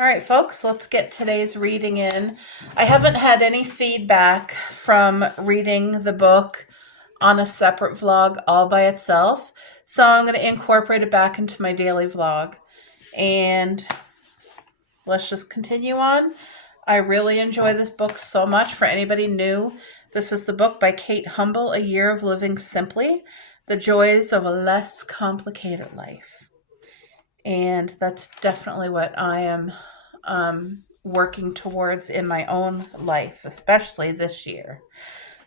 All right, folks, let's get today's reading in. I haven't had any feedback from reading the book on a separate vlog all by itself, so I'm going to incorporate it back into my daily vlog. And let's just continue on. I really enjoy this book so much. For anybody new, this is the book by Kate Humble, A Year of Living Simply, The Joys of a Less Complicated Life. And that's definitely what I am working towards in my own life, especially this year.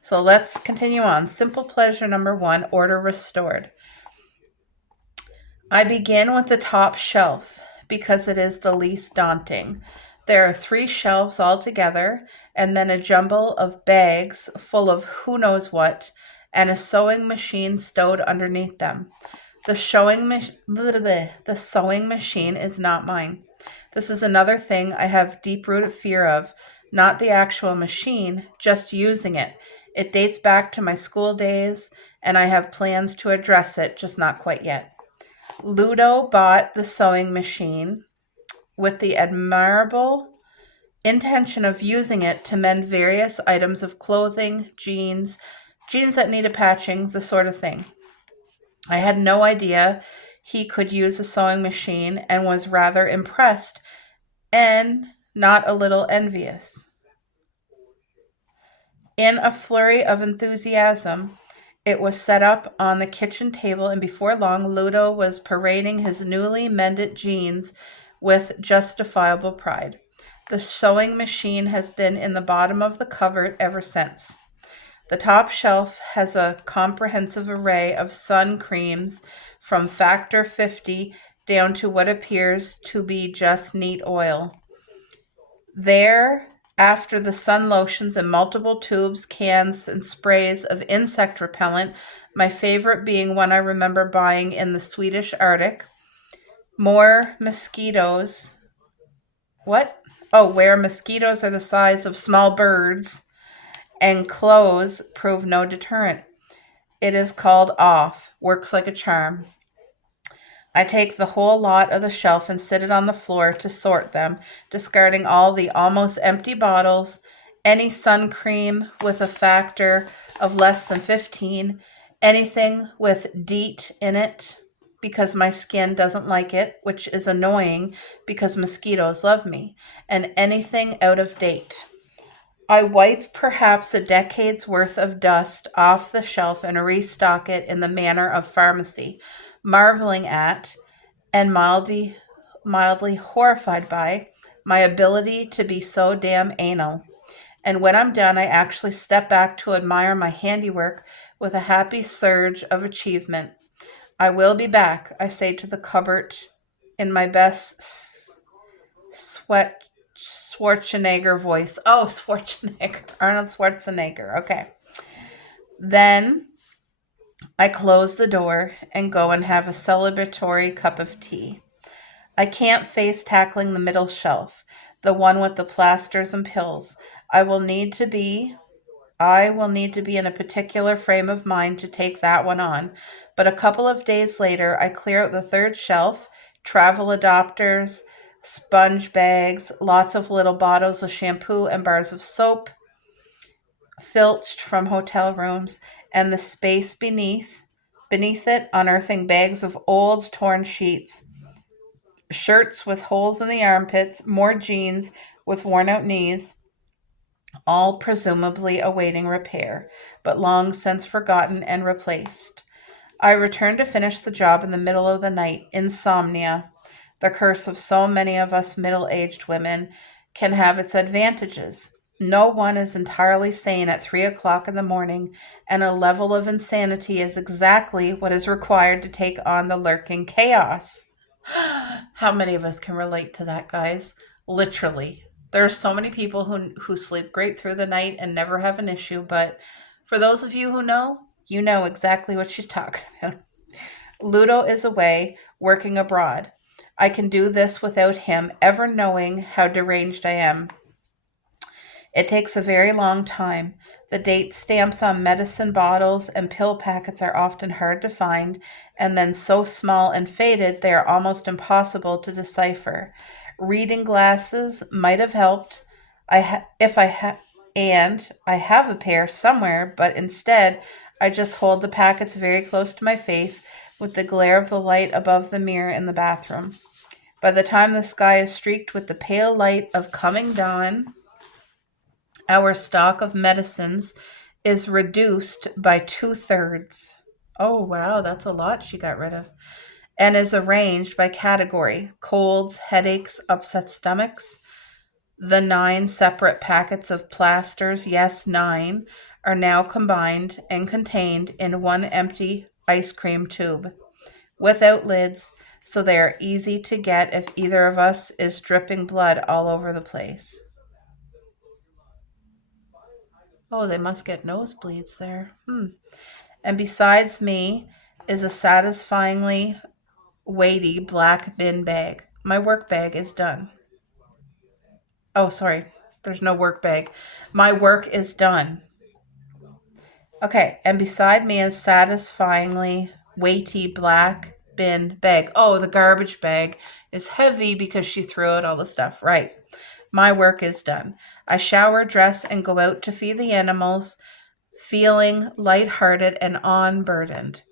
So let's continue on. Simple pleasure number 1, order restored. I begin with the top shelf because it is the least daunting. There are 3 shelves altogether, and then a jumble of bags full of who knows what, and a sewing machine stowed underneath them. The sewing machine is not mine. This is another thing I have deep-rooted fear of, not the actual machine, just using it. It dates back to my school days, and I have plans to address it, just not quite yet. Ludo bought the sewing machine with the admirable intention of using it to mend various items of clothing, jeans that needed patching, the sort of thing. I had no idea he could use a sewing machine and was rather impressed and not a little envious. In a flurry of enthusiasm, it was set up on the kitchen table, and before long, Ludo was parading his newly mended jeans with justifiable pride. The sewing machine has been in the bottom of the cupboard ever since. The top shelf has a comprehensive array of sun creams from Factor 50 down to what appears to be just neat oil. There, after the sun lotions and multiple tubes, cans, and sprays of insect repellent, my favorite being one I remember buying in the Swedish Arctic. More mosquitoes. What? Oh, where mosquitoes are the size of small birds and clothes prove no deterrent. It is called off. Works like a charm. I take the whole lot of the shelf and sit it on the floor to sort them, discarding all the almost empty bottles, any sun cream with a factor of less than 15, anything with DEET in it because my skin doesn't like it, which is annoying because mosquitoes love me, and anything out of date. I wipe perhaps a decade's worth of dust off the shelf and restock it in the manner of pharmacy, marveling at and mildly horrified by my ability to be so damn anal. And when I'm done, I actually step back to admire my handiwork with a happy surge of achievement. I will be back, I say to the cupboard in my best Schwarzenegger voice. Oh, Schwarzenegger. Arnold Schwarzenegger. Okay. Then I close the door and go and have a celebratory cup of tea. I can't face tackling the middle shelf, the one with the plasters and pills. I will need to be in a particular frame of mind to take that one on. But a couple of days later, I clear out the 3rd shelf, travel adapters, sponge bags, lots of little bottles of shampoo and bars of soap, filched from hotel rooms, and the space beneath it, unearthing bags of old torn sheets, shirts with holes in the armpits, more jeans with worn out knees, all presumably awaiting repair, but long since forgotten and replaced. I return to finish the job in the middle of the night. Insomnia, the curse of so many of us middle-aged women, can have its advantages. No one is entirely sane at 3 o'clock in the morning, and a level of insanity is exactly what is required to take on the lurking chaos. How many of us can relate to that, guys? Literally. There are so many people who sleep great through the night and never have an issue, but for those of you who know, you know exactly what she's talking about. Ludo is away, working abroad. I can do this without him ever knowing how deranged I am. It takes a very long time. The date stamps on medicine bottles and pill packets are often hard to find, and then so small and faded they are almost impossible to decipher. Reading glasses might have helped. I ha- if I ha- and I have a pair somewhere, but instead I just hold the packets very close to my face with the glare of the light above the mirror in the bathroom. By the time the sky is streaked with the pale light of coming dawn, our stock of medicines is reduced by 2/3. Oh, wow, that's a lot she got rid of. And is arranged by category: colds, headaches, upset stomachs. The 9 separate packets of plasters, yes, 9, are now combined and contained in one empty ice cream tube without lids, so they are easy to get if either of us is dripping blood all over the place. Oh, they must get nosebleeds there. And besides me is a satisfyingly weighty black bin bag. My work bag is done. Oh, sorry. There's no work bag. My work is done. Okay, and beside me is satisfyingly weighty black bin bag. Oh, the garbage bag is heavy because she threw out all the stuff. Right. My work is done. I shower, dress, and go out to feed the animals, feeling lighthearted and unburdened.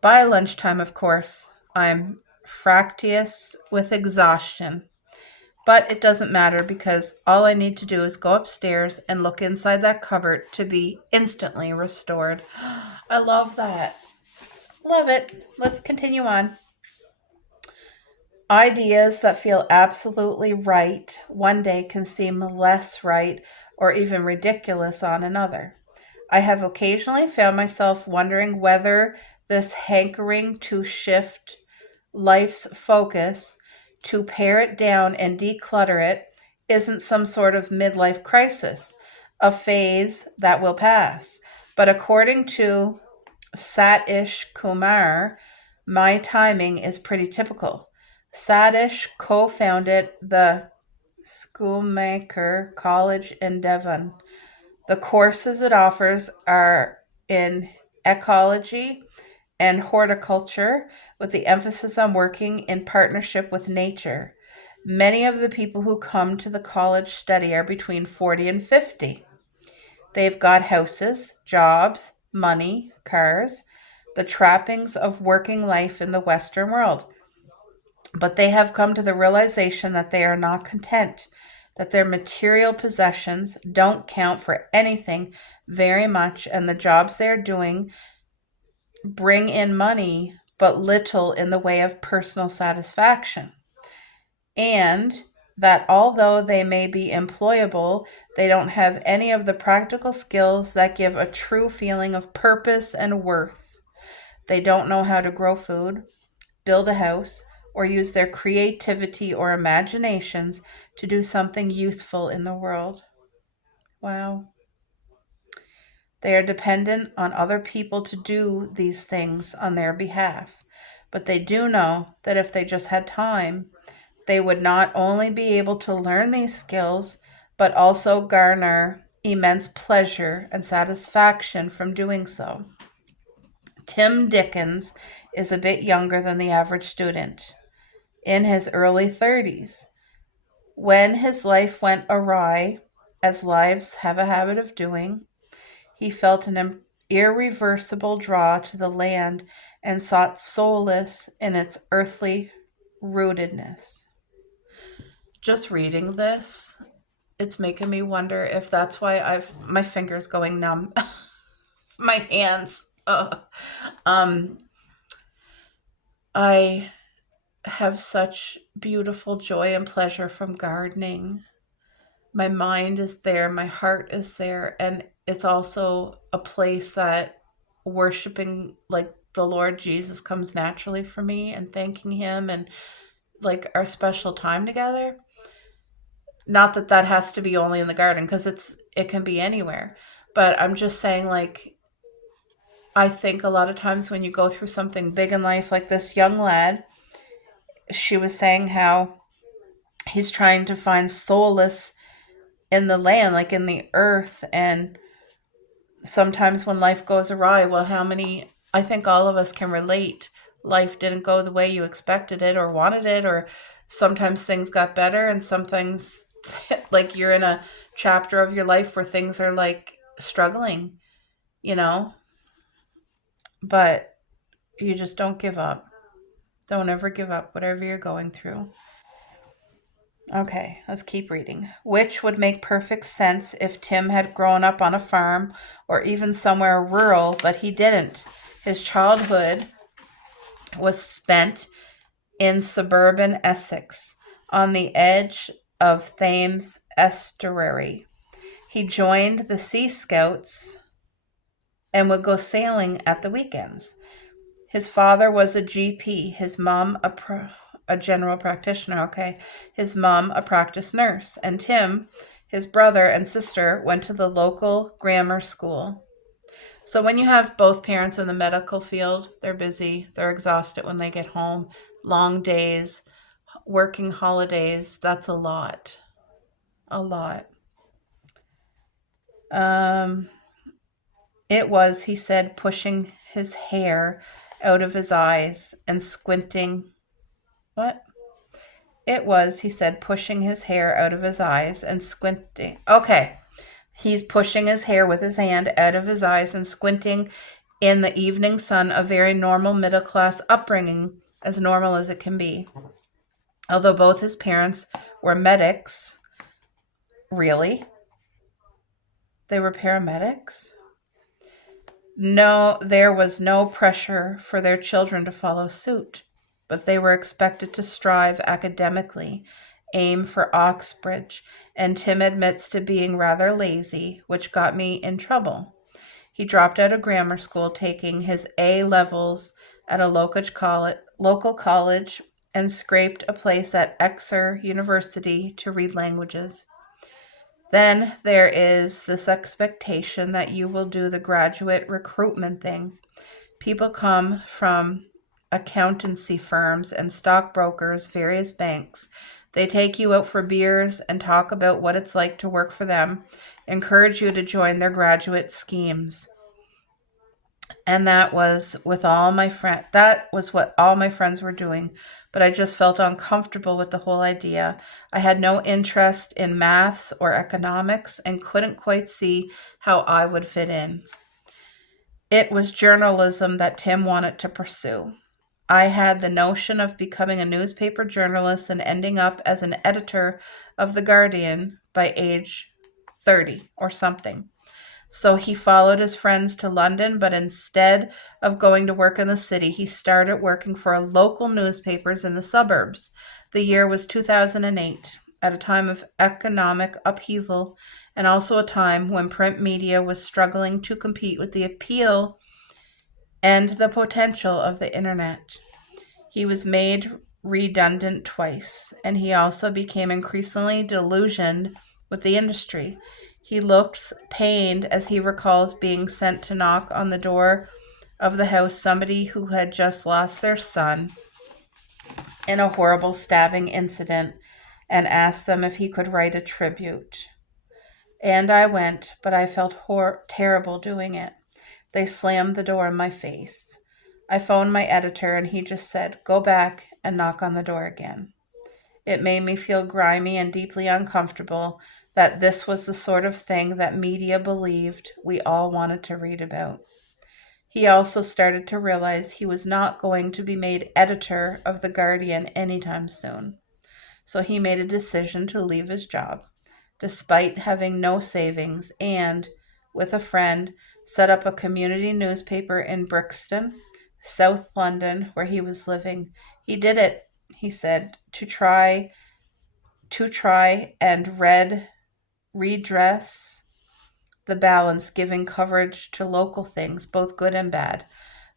By lunchtime, of course, I'm fractious with exhaustion. But it doesn't matter because all I need to do is go upstairs and look inside that cupboard to be instantly restored. I love that. Love it. Let's continue on. Ideas that feel absolutely right one day can seem less right or even ridiculous on another. I have occasionally found myself wondering whether this hankering to shift life's focus, to pare it down and declutter it, isn't some sort of midlife crisis, a phase that will pass. But according to Satish Kumar, my timing is pretty typical. Satish co founded the Schoolmaker College in Devon. The courses it offers are in ecology and horticulture, with the emphasis on working in partnership with nature. Many of the people who come to the college study are between 40 and 50. They've got houses, jobs, money, cars, the trappings of working life in the Western world. But they have come to the realization that they are not content, that their material possessions don't count for anything very much, and the jobs they are doing bring in money, but little in the way of personal satisfaction. And that although they may be employable, they don't have any of the practical skills that give a true feeling of purpose and worth. They don't know how to grow food, build a house, or use their creativity or imaginations to do something useful in the world. Wow. They are dependent on other people to do these things on their behalf. But they do know that if they just had time, they would not only be able to learn these skills, but also garner immense pleasure and satisfaction from doing so. Tim Dickens is a bit younger than the average student, in his early 30s. When his life went awry, as lives have a habit of doing, he felt an irreversible draw to the land and sought solace in its earthly rootedness. Just reading this, it's making me wonder if that's why I've my fingers going numb, my hands. Ugh. Um, I have such beautiful joy and pleasure from gardening. My mind is there, my heart is there, and it's also a place that worshiping like the Lord Jesus comes naturally for me, and thanking him and like our special time together. Not that that has to be only in the garden, because it can be anywhere, but I'm just saying, like, I think a lot of times when you go through something big in life, like this young lad, she was saying how he's trying to find solace in the land, like in the earth. And sometimes when life goes awry, well, how many, I think all of us can relate. life didn't go the way you expected it or wanted it, or sometimes things got better and some things like you're in a chapter of your life where things are like struggling, you know, but you just don't give up. Don't ever give up, whatever you're going through. Okay, let's keep reading. Which would make perfect sense if Tim had grown up on a farm or even somewhere rural, but he didn't. His childhood was spent in suburban Essex on the edge of Thames estuary. He joined the Sea Scouts and would go sailing at the weekends. His father was a GP, his mom a general practitioner, okay? His mom a practice nurse, and Tim, his brother and sister, went to the local grammar school. So when you have both parents in the medical field, they're busy, they're exhausted when they get home, long days, working holidays, that's a lot. A lot. It was, he said, pushing his hair out of his eyes and squinting. What? It was, he said, pushing his hair out of his eyes and squinting. Okay. He's pushing his hair with his hand out of his eyes and squinting in the evening sun, a very normal middle class upbringing, as normal as it can be. Although both his parents were medics. Really? They were paramedics? No, there was no pressure for their children to follow suit, but they were expected to strive academically, aim for Oxbridge, and Tim admits to being rather lazy, which got me in trouble. He dropped out of grammar school, taking his A levels at a local college and scraped a place at Exeter University to read languages. Then there is this expectation that you will do the graduate recruitment thing. People come from accountancy firms and stockbrokers, various banks. They take you out for beers and talk about what it's like to work for them, encourage you to join their graduate schemes. And that was with all my that was what all my friends were doing, but I just felt uncomfortable with the whole idea. I had no interest in maths or economics and couldn't quite see how I would fit in. It was journalism that Tim wanted to pursue. I had the notion of becoming a newspaper journalist and ending up as an editor of The Guardian by age 30 or something. So he followed his friends to London, but instead of going to work in the city, he started working for local newspapers in the suburbs. The year was 2008, at a time of economic upheaval and also a time when print media was struggling to compete with the appeal and the potential of the internet. He was made redundant twice, and he also became increasingly disillusioned with the industry. He looks pained as he recalls being sent to knock on the door of the house somebody who had just lost their son in a horrible stabbing incident and asked them if he could write a tribute. And I went, but I felt terrible doing it. They slammed the door in my face. I phoned my editor and he just said, "Go back and knock on the door again." It made me feel grimy and deeply uncomfortable that this was the sort of thing that media believed we all wanted to read about. He also started to realize he was not going to be made editor of The Guardian anytime soon. So he made a decision to leave his job, despite having no savings, and, with a friend, set up a community newspaper in Brixton, South London, where he was living. He did it, he said, to try and redress the balance, giving coverage to local things, both good and bad,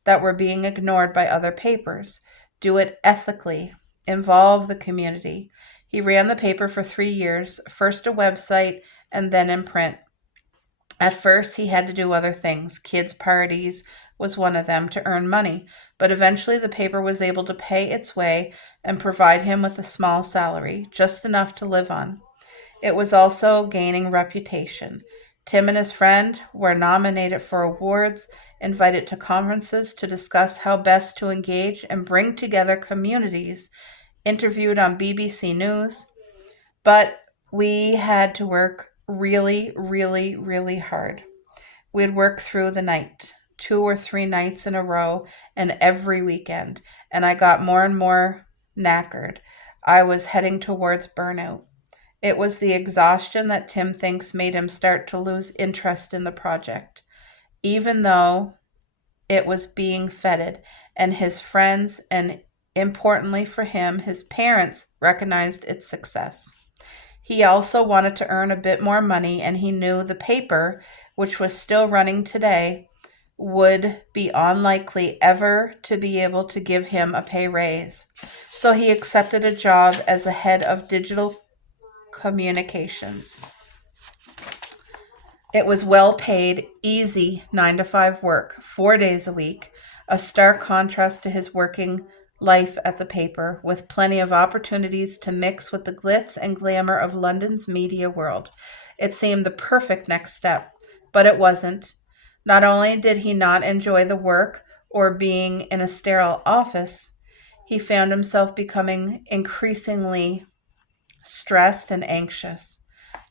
that were being ignored by other papers. Do it ethically. Involve the community. He ran the paper for 3 years, first a website and then in print. At first, he had to do other things. Kids' parties was one of them to earn money, but eventually the paper was able to pay its way and provide him with a small salary, just enough to live on. It was also gaining reputation. Tim and his friend were nominated for awards, invited to conferences to discuss how best to engage and bring together communities, interviewed on BBC News, but we had to work really, really, really hard. We'd work through the night, 2 or 3 nights in a row, and every weekend, and I got more and more knackered. I was heading towards burnout. It was the exhaustion that Tim thinks made him start to lose interest in the project, even though it was being feted, and his friends, and importantly for him, his parents recognized its success. He also wanted to earn a bit more money, and he knew the paper, which was still running today, would be unlikely ever to be able to give him a pay raise. So he accepted a job as a head of digital communications. It was well paid, easy 9 to 5 work, 4 days a week, a stark contrast to his working life at the paper, with plenty of opportunities to mix with the glitz and glamour of London's media world. It seemed the perfect next step, but it wasn't. Not only did he not enjoy the work or being in a sterile office, he found himself becoming increasingly stressed and anxious.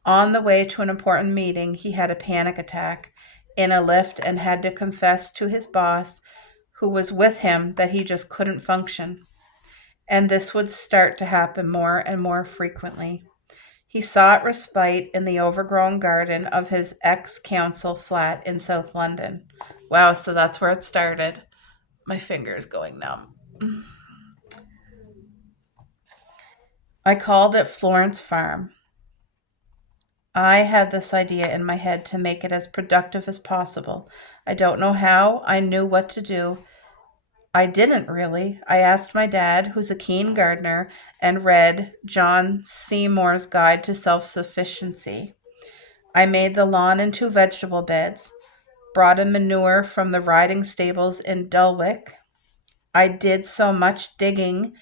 On the way to an important meeting, he had a panic attack in a lift and had to confess to his boss, who was with him, that he just couldn't function. And this would start to happen more and more frequently. He sought respite in the overgrown garden of his ex-council flat in South London. Wow, so that's where it started. My finger is going numb. I called it Florence Farm. I had this idea in my head to make it as productive as possible. I don't know how I knew what to do. I didn't really. I asked my dad, who's a keen gardener, and read John Seymour's Guide to Self-Sufficiency. I made the lawn into vegetable beds, brought in manure from the riding stables in Dulwich. I did so much digging,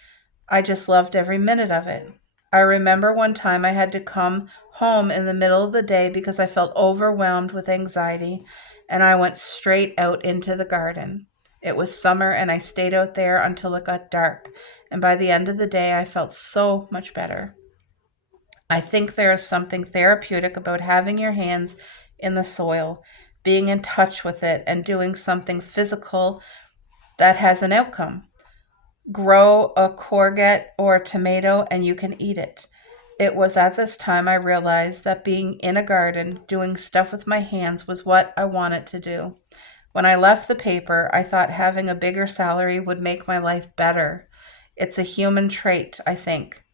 I just loved every minute of it. I remember one time I had to come home in the middle of the day because I felt overwhelmed with anxiety, and I went straight out into the garden. It was summer, and I stayed out there until it got dark, and by the end of the day, I felt so much better. I think there is something therapeutic about having your hands in the soil, being in touch with it, and doing something physical that has an outcome. Grow a courgette or a tomato and you can eat it. It was at this time I realized that being in a garden, doing stuff with my hands, was what I wanted to do. When I left the paper, I thought having a bigger salary would make my life better. It's a human trait, I think,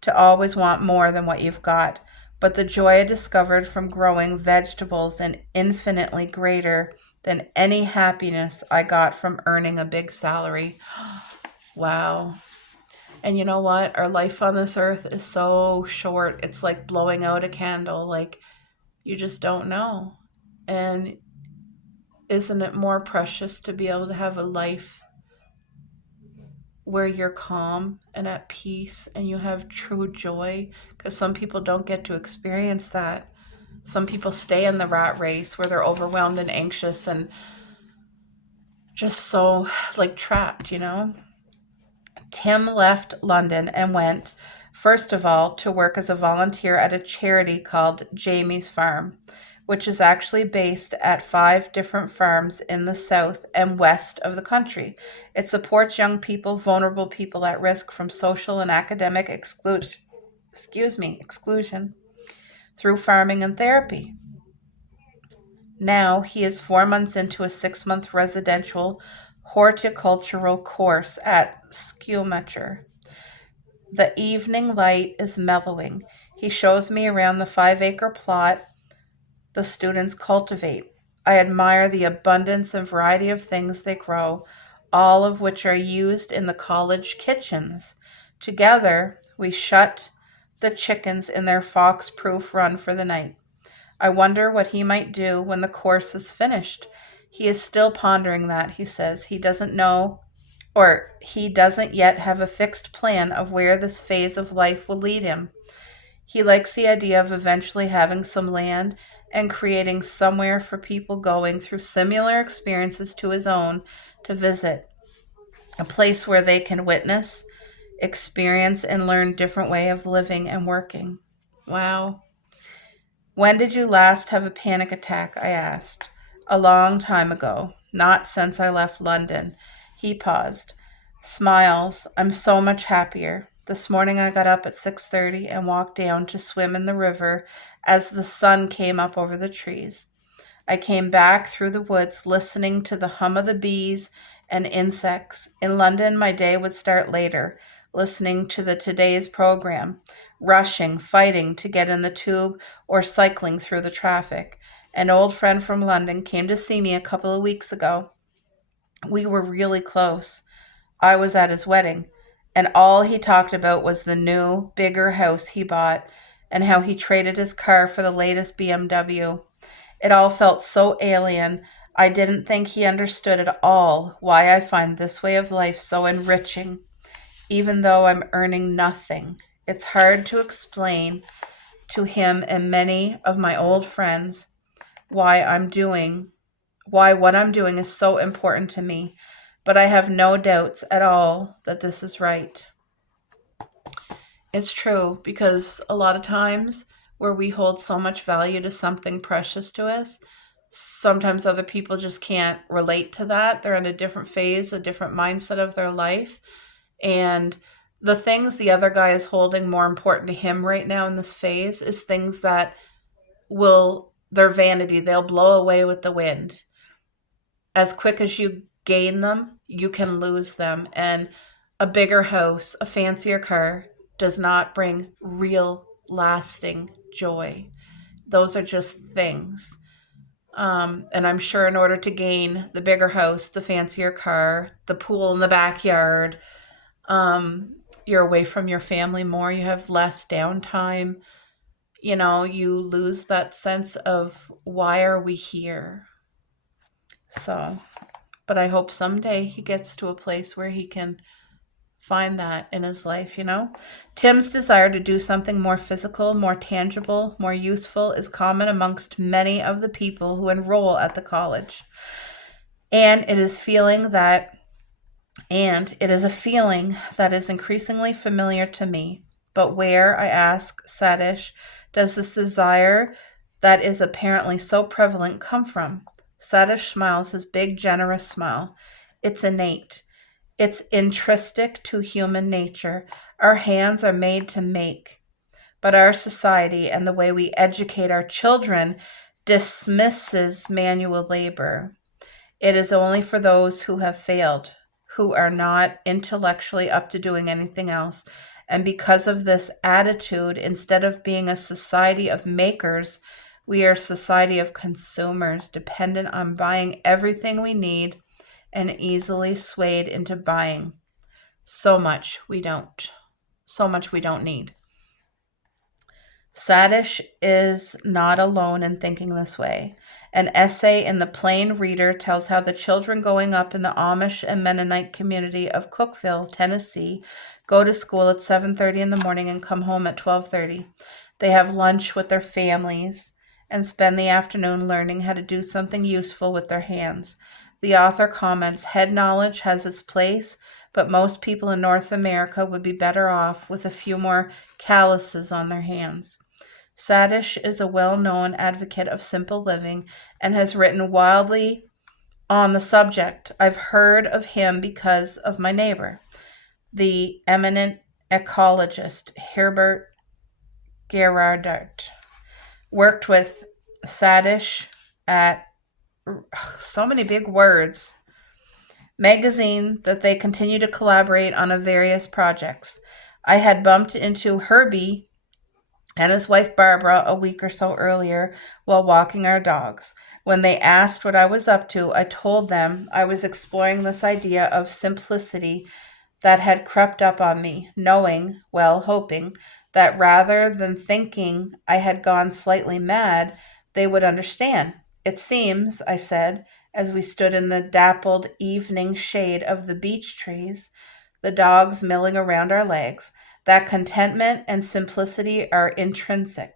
to always want more than what you've got. But the joy I discovered from growing vegetables is infinitely greater than any happiness I got from earning a big salary. Wow. And you know what? Our life on this earth is so short. It's like blowing out a candle. Like, you just don't know. And isn't it more precious to be able to have a life where you're calm and at peace and you have true joy? Because some people don't get to experience that. Some people stay in the rat race where they're overwhelmed and anxious and just so like trapped, you know? Tim left London and went, first of all, to work as a volunteer at a charity called Jamie's Farm, which is actually based at 5 different farms in the south and west of the country. It supports young people, vulnerable people at risk from social and academic exclusion through farming and therapy. Now he is 4 months into a 6-month residential horticultural course at Schumacher. The evening light is mellowing. He shows me around the 5-acre plot the students cultivate. I admire the abundance and variety of things they grow, all of which are used in the college kitchens. Together, we shut the chickens in their fox-proof run for the night. I wonder what he might do when the course is finished. He is still pondering that, he says. He doesn't know, or he doesn't yet have a fixed plan of where this phase of life will lead him. He likes the idea of eventually having some land and creating somewhere for people going through similar experiences to his own to visit, a place where they can witness, experience, and learn different way of living and working. Wow. When did you last have a panic attack? I asked. A long time ago, not since I left London. He paused. Smiles. I'm so much happier. This morning I got up at 6:30 and walked down to swim in the river as the sun came up over the trees. I came back through the woods listening to the hum of the bees and insects. In London, my day would start later, listening to the today's program, rushing, fighting to get in the tube or cycling through the traffic. An old friend from London came to see me a couple of weeks ago. We were really close. I was at his wedding, and all he talked about was the new, bigger house he bought and how he traded his car for the latest BMW. It all felt so alien. I didn't think he understood at all why I find this way of life so enriching, even though I'm earning nothing. It's hard to explain to him and many of my old friends why what I'm doing is so important to me, but I have no doubts at all that this is right. It's true because a lot of times where we hold so much value to something precious to us, sometimes other people just can't relate to that. They're in a different phase, a different mindset of their life. And the things the other guy is holding more important to him right now in this phase is things that their vanity, they'll blow away with the wind. As quick as you gain them, you can lose them. And a bigger house, a fancier car does not bring real lasting joy. Those are just things. And I'm sure in order to gain the bigger house, the fancier car, the pool in the backyard, you're away from your family more, you have less downtime, you lose that sense of why are we here? So, but I hope someday he gets to a place where he can find that in his life. Tim's desire to do something more physical, more tangible, more useful is common amongst many of the people who enroll at the college. And it is a feeling that is increasingly familiar to me. But where, I ask Sadish, does this desire that is apparently so prevalent come from? Sadish smiles his big, generous smile. It's innate. It's intrinsic to human nature. Our hands are made to make. But our society and the way we educate our children dismisses manual labor. It is only for those who have failed, who are not intellectually up to doing anything else. And because of this attitude, instead of being a society of makers, we are a society of consumers, dependent on buying everything we need and easily swayed into buying so much we don't need. Sadish is not alone in thinking this way. An essay in the Plain Reader tells how the children growing up in the Amish and Mennonite community of Cookeville, Tennessee, go to school at 7:30 in the morning and come home at 12:30. They have lunch with their families and spend the afternoon learning how to do something useful with their hands. The author comments, head knowledge has its place, but most people in North America would be better off with a few more calluses on their hands. Sadish is a well-known advocate of simple living and has written widely on the subject. I've heard of him because of my neighbor, the eminent ecologist Herbert Gerhardt. Worked with Sadish at so many big words magazine that they continue to collaborate on various projects. I had bumped into Herbie and his wife Barbara a week or so earlier while walking our dogs. When they asked what I was up to, I told them I was exploring this idea of simplicity that had crept up on me, hoping that rather than thinking I had gone slightly mad, they would understand. It seems, I said, as we stood in the dappled evening shade of the beech trees, the dogs milling around our legs, that contentment and simplicity are intrinsic.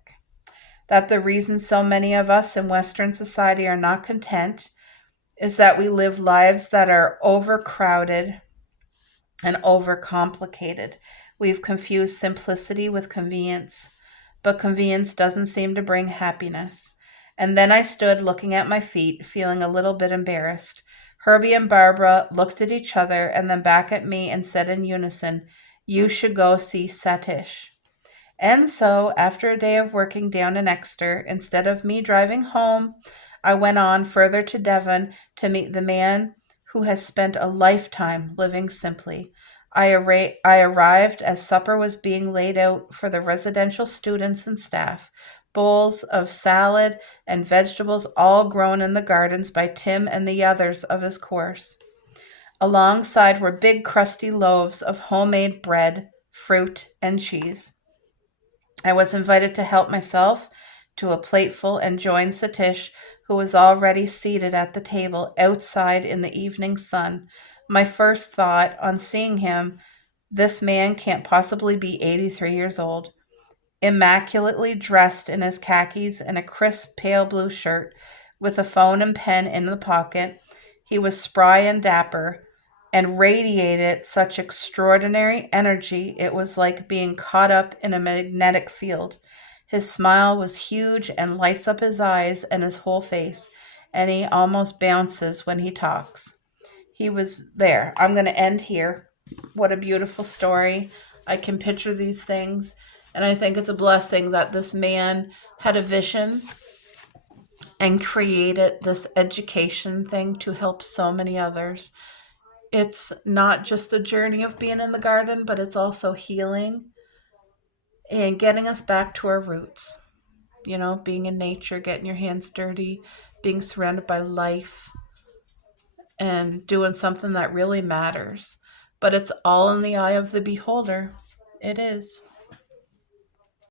that the reason so many of us in Western society are not content is that we live lives that are overcrowded and overcomplicated. We've confused simplicity with convenience, but convenience doesn't seem to bring happiness. And then I stood looking at my feet, feeling a little bit embarrassed. Herbie and Barbara looked at each other and then back at me and said in unison, "You should go see Satish." And so, after a day of working down in Exeter, instead of me driving home, I went on further to Devon to meet the man who has spent a lifetime living simply. I arrived as supper was being laid out for the residential students and staff. Bowls of salad and vegetables, all grown in the gardens by Tim and the others of his course. Alongside were big crusty loaves of homemade bread, fruit, and cheese. I was invited to help myself to a plateful and join Satish, who was already seated at the table outside in the evening sun. My first thought on seeing him, this man can't possibly be 83 years old. Immaculately dressed in his khakis and a crisp pale blue shirt, with a phone and pen in the pocket, he was spry and dapper, and radiated such extraordinary energy it was like being caught up in a magnetic field. His smile was huge and lights up his eyes and his whole face, and he almost bounces when he talks. He was there. I'm going to end here. What a beautiful story. I can picture these things, and I think it's a blessing that this man had a vision and created this education thing to help so many others. It's not just a journey of being in the garden, but it's also healing and getting us back to our roots. You know, being in nature, getting your hands dirty, being surrounded by life, and doing something that really matters. But it's all in the eye of the beholder. It is.